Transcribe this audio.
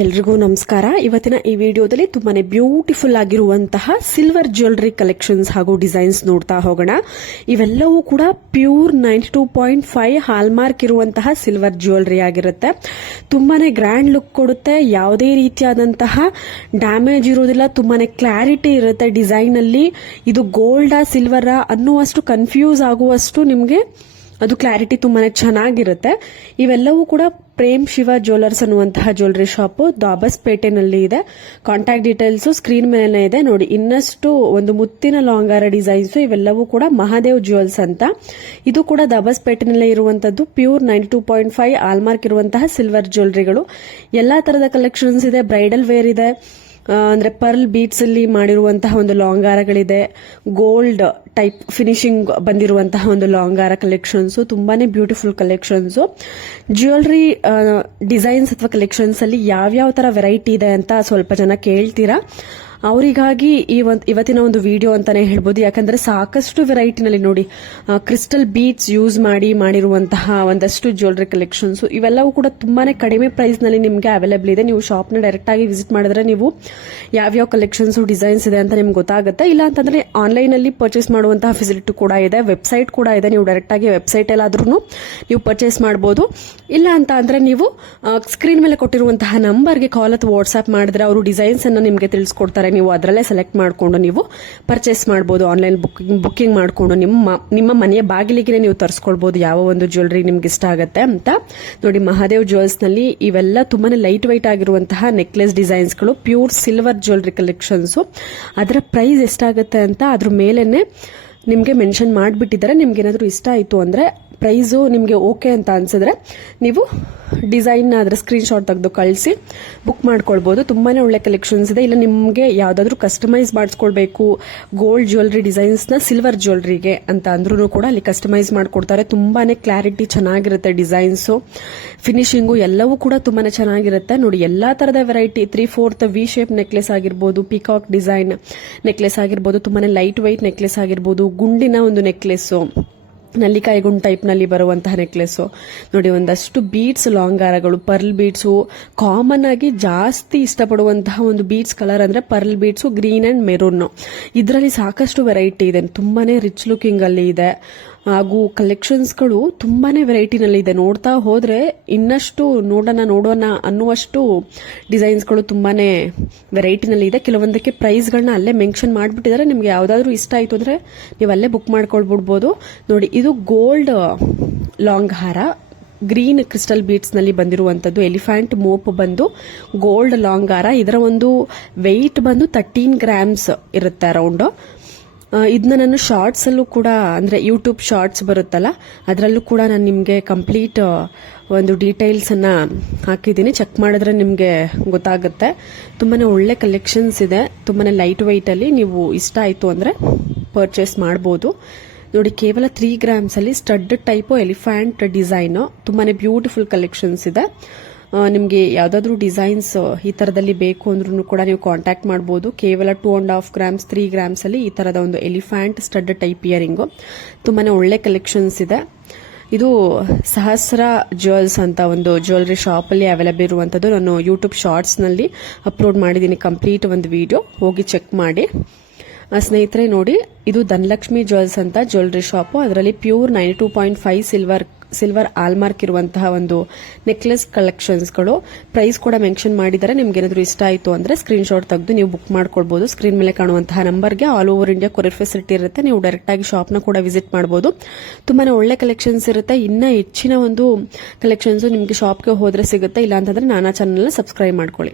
ಎಲ್ರಿಗೂ ನಮಸ್ಕಾರ. ಇವತ್ತಿನ ಈ ವಿಡಿಯೋದಲ್ಲಿ ತುಂಬಾನೇ ಬ್ಯೂಟಿಫುಲ್ ಆಗಿರುವಂತಹ ಸಿಲ್ವರ್ ಜ್ಯುವೆಲರಿ ಕಲೆಕ್ಷನ್ಸ್ ಹಾಗೂ ಡಿಸೈನ್ಸ್ ನೋಡ್ತಾ ಹೋಗೋಣ. ಇವೆಲ್ಲವೂ ಕೂಡ ಪ್ಯೂರ್ 92.5 ಹಾಲ್ಮಾರ್ಕ್ ಇರುವಂತಹ ಸಿಲ್ವರ್ ಜ್ಯುವೆಲರಿ ಆಗಿರುತ್ತೆ. ತುಂಬಾನೇ ಗ್ರ್ಯಾಂಡ್ ಲುಕ್ ಕೊಡುತ್ತೆ. ಯಾವುದೇ ರೀತಿಯಾದಂತಹ ಡ್ಯಾಮೇಜ್ ಇರೋದಿಲ್ಲ. ತುಂಬಾನೇ ಕ್ಲಾರಿಟಿ ಇರುತ್ತೆ ಡಿಸೈನ್ ಅಲ್ಲಿ. ಇದು ಗೋಲ್ಡಾ ಸಿಲ್ವರಾ ಅನ್ನುವಷ್ಟು ಕನ್ಫ್ಯೂಸ್ ಆಗುವಷ್ಟು ನಿಮಗೆ ಅದು ಕ್ಲಾರಿಟಿ ತುಂಬಾನೇ ಚೆನ್ನಾಗಿರುತ್ತೆ. ಇವೆಲ್ಲವೂ ಕೂಡ ಪ್ರೇಮ್ ಶಿವ ಜ್ಯುವೆಲರ್ಸ್ ಅನ್ನುವಂತಹ ಜ್ಯುವೆಲರಿ ಶಾಪ್ ದಾಬಸ್ಪೇಟೆನಲ್ಲಿ ಇದೆ. ಕಾಂಟ್ಯಾಕ್ಟ್ ಡೀಟೇಲ್ಸ್ ಸ್ಕ್ರೀನ್ ಮೇಲೆ ಇದೆ ನೋಡಿ. ಇನ್ನಷ್ಟು ಒಂದು ಮುತ್ತಿನ ಲಾಂಗಾರ ಡಿಸೈನ್ಸ್ ಇವೆಲ್ಲವೂ ಕೂಡ ಮಹಾದೇವ್ ಜ್ಯುವೆಲ್ಸ್ ಅಂತ. ಇದು ಕೂಡ ದಾಬಸ್ಪೇಟೆನಲ್ಲೇ ಇರುವಂತದ್ದು. ಪ್ಯೂರ್ 92.5 ಆಲ್ಮಾರ್ಕ್ ಇರುವಂತಹ ಸಿಲ್ವರ್ ಜ್ಯುವೆಲರಿಗಳು. ಎಲ್ಲಾ ತರದ ಕಲೆಕ್ಷನ್ಸ್ ಇದೆ. ಬ್ರೈಡಲ್ ವೇರ್ ಇದೆ, ಅಂದ್ರೆ ಪರ್ಲ್ ಬೀಟ್ಸ್ ಅಲ್ಲಿ ಮಾಡಿರುವಂತಹ ಒಂದು ಲಾಂಗಾರಗಳಿದೆ. ಗೋಲ್ಡ್ ಟೈಪ್ ಫಿನಿಶಿಂಗ್ ಬಂದಿರುವಂತಹ ಒಂದು ಲಾಂಗಾರ ಕಲೆಕ್ಷನ್ಸ್, ತುಂಬಾನೇ ಬ್ಯೂಟಿಫುಲ್ ಕಲೆಕ್ಷನ್ಸ್. ಜ್ಯುವೆಲರಿ ಡಿಸೈನ್ಸ್ ಅಥವಾ ಕಲೆಕ್ಷನ್ಸ್ ಅಲ್ಲಿ ಯಾವ್ಯಾವ ತರ ವೆರೈಟಿ ಇದೆ ಅಂತ ಸ್ವಲ್ಪ ಜನ ಕೇಳ್ತೀರಾ. ಅವರಿಗಾಗಿ ಇವತ್ತಿನ ಒಂದು ವಿಡಿಯೋ ಅಂತಾನೆ ಹೇಳ್ಬೋದು. ಯಾಕಂದ್ರೆ ಸಾಕಷ್ಟು ವೆರೈಟಿನಲ್ಲಿ ನೋಡಿ ಕ್ರಿಸ್ಟಲ್ ಬೀಟ್ಸ್ ಯೂಸ್ ಮಾಡಿರುವಂತಹ ಒಂದಷ್ಟು ಜ್ಯುವೆಲರಿ ಕಲೆಕ್ಷನ್ಸ್ ಇವೆಲ್ಲವೂ ಕೂಡ ತುಂಬಾನೇ ಕಡಿಮೆ ಪ್ರೈಸ್ ನಲ್ಲಿ ನಿಮಗೆ ಅವೈಲೇಬಲ್ ಇದೆ. ನೀವು ಶಾಪ್ ನ ಡೈರೆಕ್ಟ್ ಆಗಿ ವಿಸಿಟ್ ಮಾಡಿದ್ರೆ ನೀವು ಯಾವ್ಯಾವ ಕಲೆಕ್ಷನ್ಸ್ ಡಿಸೈನ್ಸ್ ಇದೆ ಅಂತ ನಿಮ್ಗೆ ಗೊತ್ತಾಗುತ್ತೆ. ಇಲ್ಲ ಅಂತಂದ್ರೆ ಆನ್ಲೈನ್ ಅಲ್ಲಿ ಪರ್ಚೇಸ್ ಮಾಡುವಂತಹ ಫೆಸಿಲಿಟಿ ಕೂಡ ಇದೆ. ವೆಬ್ಸೈಟ್ ಕೂಡ ಇದೆ. ನೀವು ಡೈರೆಕ್ಟ್ ಆಗಿ ವೆಬ್ಸೈಟ್ ಎಲ್ಲಾದ್ರೂ ನೀವು ಪರ್ಚೇಸ್ ಮಾಡಬಹುದು. ಇಲ್ಲ ಅಂತ ಅಂದ್ರೆ ನೀವು ಸ್ಕ್ರೀನ್ ಮೇಲೆ ಕೊಟ್ಟಿರುವಂತಹ ನಂಬರ್ಗೆ ಕಾಲ್ ಅಥವಾ ವಾಟ್ಸ್ಆಪ್ ಮಾಡಿದ್ರೆ ಅವರು ಡಿಸೈನ್ಸ್ ಅನ್ನ ನಿಮಗೆ ತಿಳಿಸ್ಕೊಡ್ತಾರೆ. ನೀವು ಅದರಲ್ಲೇ ಸೆಲೆಕ್ಟ್ ಮಾಡಿಕೊಂಡು ನೀವು ಪರ್ಚೇಸ್ ಮಾಡಬಹುದು. ಆನ್ಲೈನ್ ಬುಕ್ಕಿಂಗ್ ಮಾಡಿಕೊಂಡು ನಿಮ್ಮ ಮನೆಯ ಬಾಗಿಲಿಗೆ ನೀವು ತರಿಸ್ಕೊಳ್ಬಹುದು ಯಾವ ಒಂದು ಜ್ಯುವೆಲರಿ ನಿಮ್ಗೆ ಇಷ್ಟ ಆಗುತ್ತೆ ಅಂತ. ನೋಡಿ ಮಹಾದೇವ್ ಜ್ಯುವೆಲ್ಸ್ ನಲ್ಲಿ ಇವೆಲ್ಲ ತುಂಬಾನೇ ಲೈಟ್ ವೈಟ್ ಆಗಿರುವಂತಹ ನೆಕ್ಲೆಸ್ ಡಿಸೈನ್ಸ್ ಗಳು, ಪ್ಯೂರ್ ಸಿಲ್ವರ್ ಜ್ಯುವೆಲರಿ ಕಲೆಕ್ಷನ್ಸ್. ಅದರ ಪ್ರೈಸ್ ಎಷ್ಟಾಗುತ್ತೆ ಅಂತ ಅದ್ರ ಮೇಲೆನೆ ನಿಮ್ಗೆ ಮೆನ್ಷನ್ ಮಾಡಿಬಿಟ್ಟಿದ್ದಾರೆ. ನಿಮ್ಗೆ ಏನಾದರೂ ಇಷ್ಟ ಆಯಿತು ಅಂದ್ರೆ ಪ್ರೈಸು ನಿಮಗೆ ಓಕೆ ಅಂತ ಅನ್ಸಿದ್ರೆ ನೀವು ಡಿಸೈನ್ ಅದರ ಸ್ಕ್ರೀನ್ ಶಾಟ್ ತೆಗೆದು ಕಳಿಸಿ ಬುಕ್ ಮಾಡ್ಕೊಳ್ಬಹುದು. ತುಂಬಾನೇ ಒಳ್ಳೆ ಕಲೆಕ್ಷನ್ಸ್ ಇದೆ. ಇಲ್ಲ ನಿಮಗೆ ಯಾವ್ದಾದ್ರು ಕಸ್ಟಮೈಸ್ ಮಾಡಿಸ್ಕೊಳ್ಬೇಕು ಗೋಲ್ಡ್ ಜ್ಯುವೆಲರಿ ಡಿಸೈನ್ಸ್ ನ ಸಿಲ್ವರ್ ಜ್ಯುವೆಲರಿಗೆ ಅಂತ ಅಂದ್ರೂ ಕೂಡ ಅಲ್ಲಿ ಕಸ್ಟಮೈಸ್ ಮಾಡ್ಕೊಡ್ತಾರೆ. ತುಂಬಾನೇ ಕ್ಲಾರಿಟಿ ಚೆನ್ನಾಗಿರುತ್ತೆ. ಡಿಸೈನ್ಸ್ ಫಿನಿಶಿಂಗು ಎಲ್ಲವೂ ಕೂಡ ತುಂಬಾನೇ ಚೆನ್ನಾಗಿರುತ್ತೆ. ನೋಡಿ ಎಲ್ಲಾ ತರದ ವೆರೈಟಿ 3/4 ವಿ ಶೇಪ್ ನೆಕ್ಲೆಸ್ ಆಗಿರ್ಬೋದು, ಪಿಕಾಕ್ ಡಿಸೈನ್ ನೆಕ್ಲೆಸ್ ಆಗಿರ್ಬೋದು, ತುಂಬಾನೇ ಲೈಟ್ ವೈಟ್ ನೆಕ್ಲೆಸ್ ಆಗಿರ್ಬೋದು, ಗುಂಡಿನ ಒಂದು ನೆಕ್ಲೆಸ್, ನಲ್ಲಿಕಾಯಿ ಗುಂಡ್ ಟೈಪ್ ನಲ್ಲಿ ಬರುವಂತಹ ನೆಕ್ಲೆಸ್ ನೋಡಿ. ಒಂದಷ್ಟು ಬೀಡ್ಸ್ ಲಾಂಗಾರಗಳು, ಪರ್ಲ್ ಬೀಡ್ಸು ಕಾಮನ್ ಆಗಿ ಜಾಸ್ತಿ ಇಷ್ಟಪಡುವಂತಹ ಒಂದು ಬೀಡ್ಸ್ ಕಲರ್ ಅಂದ್ರೆ pearl beads, green and maroon. ಇದರಲ್ಲಿ ಸಾಕಷ್ಟು ವೆರೈಟಿ ಇದೆ. ತುಂಬಾನೇ ರಿಚ್ ಲುಕಿಂಗ್ ಅಲ್ಲಿ ಇದೆ. ಹಾಗೂ ಕಲೆಕ್ಷನ್ಸ್ಗಳು ತುಂಬಾನೇ ವೆರೈಟಿನಲ್ಲಿ ಇದೆ. ನೋಡ್ತಾ ಹೋದ್ರೆ ಇನ್ನಷ್ಟು ನೋಡೋಣ ಅನ್ನುವಷ್ಟು ಡಿಸೈನ್ಸ್ಗಳು ತುಂಬಾನೇ ವೆರೈಟಿನಲ್ಲಿ ಇದೆ. ಕೆಲವೊಂದಕ್ಕೆ ಪ್ರೈಸ್ಗಳನ್ನ ಅಲ್ಲೇ ಮೆನ್ಷನ್ ಮಾಡಿಬಿಟ್ಟಿದ್ದಾರೆ. ನಿಮ್ಗೆ ಯಾವ್ದಾದ್ರು ಇಷ್ಟ ಆಯ್ತು ಅಂದ್ರೆ ನೀವು ಅಲ್ಲೇ ಬುಕ್ ಮಾಡ್ಕೊಳ್ಬಿಡ್ಬೋದು. ನೋಡಿ ಇದು ಗೋಲ್ಡ್ ಲಾಂಗ್ ಹಾರ, ಗ್ರೀನ್ ಕ್ರಿಸ್ಟಲ್ ಬೀಟ್ಸ್ ನಲ್ಲಿ ಬಂದಿರುವಂತದ್ದು. ಎಲಿಫೆಂಟ್ ಮೋಪ್ ಬಂದು ಗೋಲ್ಡ್ ಲಾಂಗ್ ಹಾರ. ಇದರ ಒಂದು ವೆಯ್ಟ್ ಬಂದು 13 ಗ್ರಾಮ್ಸ್ ಇರುತ್ತೆ ಅರೌಂಡ್. ಇದನ್ನ ನಾನು ಶಾರ್ಟ್ಸ್ ಅಲ್ಲೂ ಕೂಡ, ಅಂದ್ರೆ ಯೂಟ್ಯೂಬ್ ಶಾರ್ಟ್ಸ್ ಬರುತ್ತಲ್ಲ ಅದರಲ್ಲೂ ಕೂಡ ನಾನು ನಿಮ್ಗೆ ಕಂಪ್ಲೀಟ್ ಒಂದು ಡೀಟೇಲ್ಸ್ ಅನ್ನ ಹಾಕಿದ್ದೀನಿ. ಚೆಕ್ ಮಾಡಿದ್ರೆ ನಿಮ್ಗೆ ಗೊತ್ತಾಗುತ್ತೆ. ತುಂಬಾನೇ ಒಳ್ಳೆ ಕಲೆಕ್ಷನ್ಸ್ ಇದೆ. ತುಂಬಾನೇ ಲೈಟ್ ವೈಟ್ ಅಲ್ಲಿ ನೀವು ಇಷ್ಟ ಆಯ್ತು ಅಂದ್ರೆ ಪರ್ಚೇಸ್ ಮಾಡಬಹುದು. ನೋಡಿ ಕೇವಲ 3 ಗ್ರಾಮ್ಸ್ ಅಲ್ಲಿ ಸ್ಟಡ್ ಟೈಪ್ ಎಲಿಫೆಂಟ್ ಡಿಸೈನ್, ತುಂಬಾನೇ ಬ್ಯೂಟಿಫುಲ್ ಕಲೆಕ್ಷನ್ಸ್ ಇದೆ. ನಿಮಗೆ ಯಾವ್ದಾದ್ರು ಡಿಸೈನ್ಸ್ ಈ ತರದಲ್ಲಿ ಬೇಕು ಅಂದ್ರೂ ಕೂಡ ನೀವು ಕಾಂಟ್ಯಾಕ್ಟ್ ಮಾಡಬಹುದು. ಕೇವಲ 2.5 ಗ್ರಾಮ್ಸ್ 3 ಗ್ರಾಮ್ಸ್ ಅಲ್ಲಿ ಈ ತರದ ಒಂದು ಎಲಿಫೆಂಟ್ ಸ್ಟಡ್ ಟೈಪ್ ಇಯರಿಂಗ್ ತುಂಬಾನೇ ಒಳ್ಳೆ ಕಲೆಕ್ಷನ್ಸ್ ಇದೆ. ಇದು ಸಹಸ್ರ ಜ್ಯುವೆಲ್ಸ್ ಅಂತ ಒಂದು ಜ್ಯುವೆಲರಿ ಶಾಪ್ ಅಲ್ಲಿ ಅವೈಲೇಬಲ್ ಇರುವಂತದ್ದು. ನಾನು ಯೂಟ್ಯೂಬ್ ಶಾರ್ಟ್ಸ್ ನಲ್ಲಿ ಅಪ್ಲೋಡ್ ಮಾಡಿದ್ದೀನಿ ಕಂಪ್ಲೀಟ್ ಒಂದು ವಿಡಿಯೋ, ಹೋಗಿ ಚೆಕ್ ಮಾಡಿ. ಸ್ನೇಹಿತರೆ ನೋಡಿ ಇದು ಧನಲಕ್ಷ್ಮಿ ಜ್ಯುವೆಲ್ಸ್ ಅಂತ ಜ್ಯುವೆಲರಿ ಶಾಪ್. ಅದರಲ್ಲಿ ಪ್ಯೂರ್ 92.5 ಸಿಲ್ವರ್ ಆಲ್ಮಾರ್ಕ್ ಇರುವಂತಹ ಒಂದು ನೆಕ್ಲೆಸ್ ಕಲೆಕ್ಷನ್ಸ್ಗಳು. ಪ್ರೈಸ್ ಕೂಡ ಮೆನ್ಷನ್ ಮಾಡಿದ್ದಾರೆ. ನಿಮ್ಗೆ ಏನಾದ್ರು ಇಷ್ಟ ಆಯ್ತು ಅಂದ್ರೆ ಸ್ಕ್ರೀನ್ ಶಾಟ್ ತೆಗೆದು ನೀವು ಬುಕ್ ಮಾಡ್ಕೊಳ್ಬಹುದು. ಸ್ಕ್ರೀನ್ ಮೇಲೆ ಕಾಣುವಂತಹ ನಂಬರ್ಗೆ all over India courier facility ಇರುತ್ತೆ. ನೀವು ಡೈರೆಕ್ಟ್ ಆಗಿ ಶಾಪ್ ನ ಕೂಡ ವಿಸಿಟ್ ಮಾಡಬಹುದು. ತುಂಬಾನೇ ಒಳ್ಳೆ ಕಲೆಕ್ಷನ್ಸ್ ಇರುತ್ತೆ. ಇನ್ನ ಹೆಚ್ಚಿನ ಒಂದು ಕಲೆಕ್ಷನ್ಸ್ ನಿಮ್ಗೆ ಶಾಪ್ಗೆ ಹೋದ್ರೆ ಸಿಗುತ್ತೆ. ಇಲ್ಲ ಅಂತಂದ್ರೆ ನಾನಾ ಚಾನಲ್ ಸಬ್ಸ್ಕ್ರೈಬ್ ಮಾಡ್ಕೊಳ್ಳಿ.